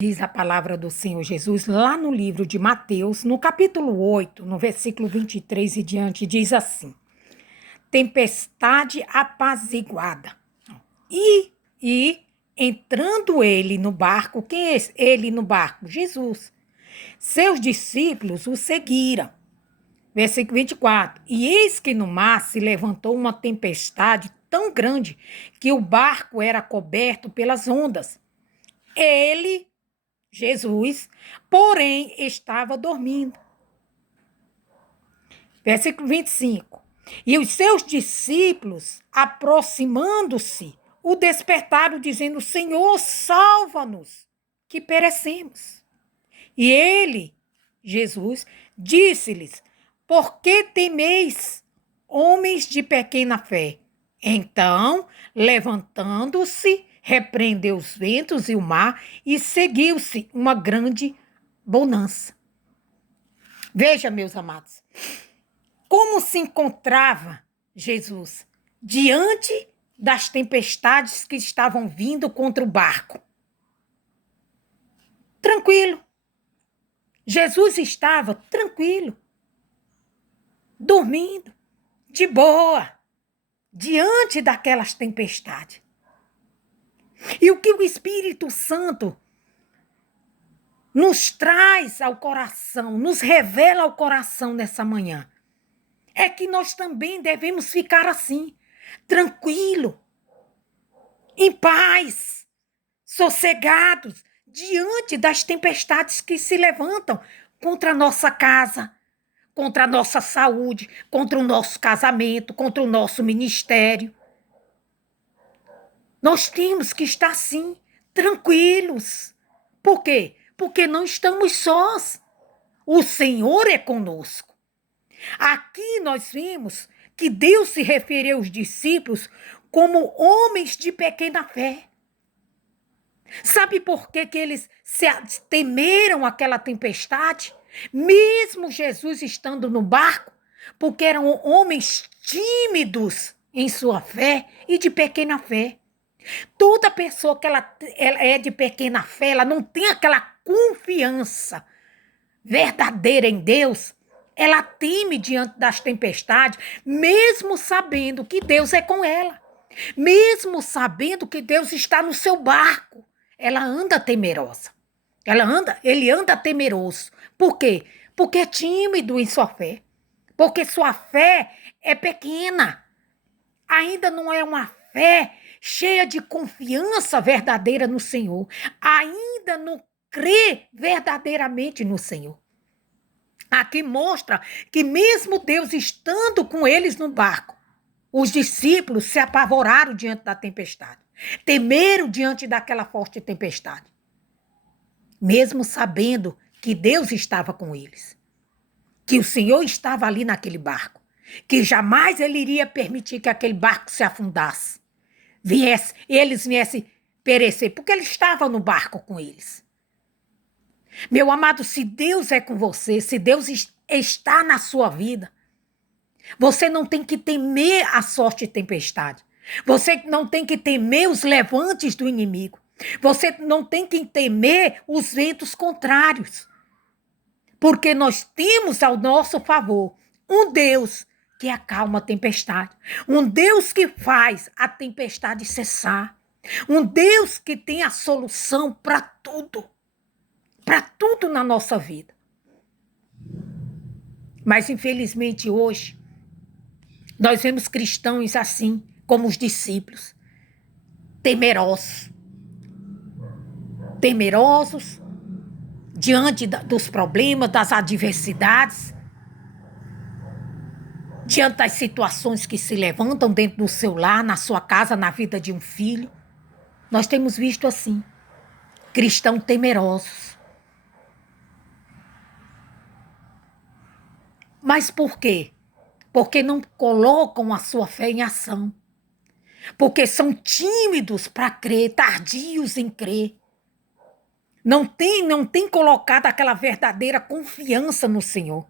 Diz a palavra do Senhor Jesus lá no livro de Mateus, no capítulo 8, no versículo 23 e diante, diz assim: tempestade apaziguada. E entrando ele no barco, quem é ele no barco? Jesus. Seus discípulos o seguiram. Versículo 24. E eis que no mar se levantou uma tempestade tão grande que o barco era coberto pelas ondas. Ele, Jesus, porém, estava dormindo. Versículo 25. E os seus discípulos, aproximando-se, o despertaram, dizendo: Senhor, salva-nos, que perecemos. E ele, Jesus, disse-lhes: por que temeis, homens de pequena fé? Então, levantando-se, repreendeu os ventos e o mar, e seguiu-se uma grande bonança. Veja, meus amados, como se encontrava Jesus diante das tempestades que estavam vindo contra o barco. Tranquilo. Jesus estava tranquilo, dormindo, de boa, diante daquelas tempestades. E o que o Espírito Santo nos traz ao coração, nos revela ao coração nessa manhã, é que nós também devemos ficar assim, tranquilo, em paz, sossegados, diante das tempestades que se levantam contra a nossa casa, contra a nossa saúde, contra o nosso casamento, contra o nosso ministério. Nós temos que estar, sim, tranquilos. Por quê? Porque não estamos sós. O Senhor é conosco. Aqui nós vimos que Deus se referiu aos discípulos como homens de pequena fé. Sabe por que eles temeram aquela tempestade? Mesmo Jesus estando no barco, porque eram homens tímidos em sua fé e de pequena fé. Toda pessoa que ela é de pequena fé, ela não tem aquela confiança verdadeira em Deus, ela teme diante das tempestades, mesmo sabendo que Deus é com ela, mesmo sabendo que Deus está no seu barco. Ela anda temerosa. Ele anda temeroso. Por quê? Porque é tímido em sua fé. Porque sua fé é pequena. Ainda não é uma fé cheia de confiança verdadeira no Senhor. Ainda não crê verdadeiramente no Senhor. Aqui mostra que mesmo Deus estando com eles no barco, os discípulos se apavoraram diante da tempestade. Temeram diante daquela forte tempestade. Mesmo sabendo que Deus estava com eles. Que o Senhor estava ali naquele barco. Que jamais ele iria permitir que aquele barco se afundasse. Eles viessem perecer, porque ele estava no barco com eles. Meu amado, se Deus é com você, se Deus está na sua vida, você não tem que temer a sorte e tempestade. Você não tem que temer os levantes do inimigo. Você não tem que temer os ventos contrários. Porque nós temos ao nosso favor um Deus que acalma a tempestade. Um Deus que faz a tempestade cessar. Um Deus que tem a solução para tudo. Para tudo na nossa vida. Mas, infelizmente, hoje, nós vemos cristãos assim, como os discípulos, temerosos. Temerosos diante dos problemas, das adversidades, diante das situações que se levantam dentro do seu lar, na sua casa, na vida de um filho. Nós temos visto assim, cristãos temerosos. Mas por quê? Porque não colocam a sua fé em ação. Porque são tímidos para crer, tardios em crer. Não tem colocado aquela verdadeira confiança no Senhor.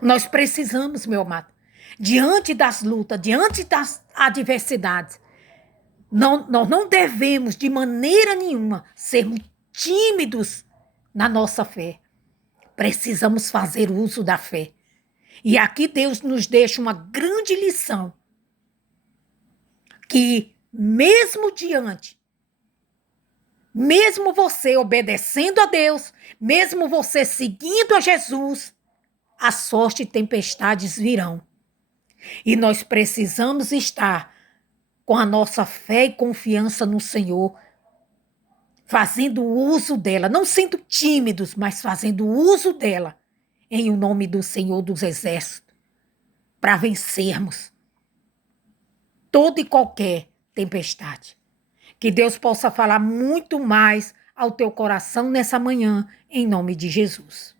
Nós precisamos, meu amado, diante das lutas, diante das adversidades, Nós não devemos, de maneira nenhuma, sermos tímidos na nossa fé. Precisamos fazer uso da fé. E aqui Deus nos deixa uma grande lição, que mesmo você obedecendo a Deus, mesmo você seguindo a Jesus, a sorte e tempestades virão. E nós precisamos estar com a nossa fé e confiança no Senhor, fazendo uso dela, não sendo tímidos, mas fazendo uso dela, em o nome do Senhor dos Exércitos, para vencermos toda e qualquer tempestade. Que Deus possa falar muito mais ao teu coração nessa manhã, em nome de Jesus.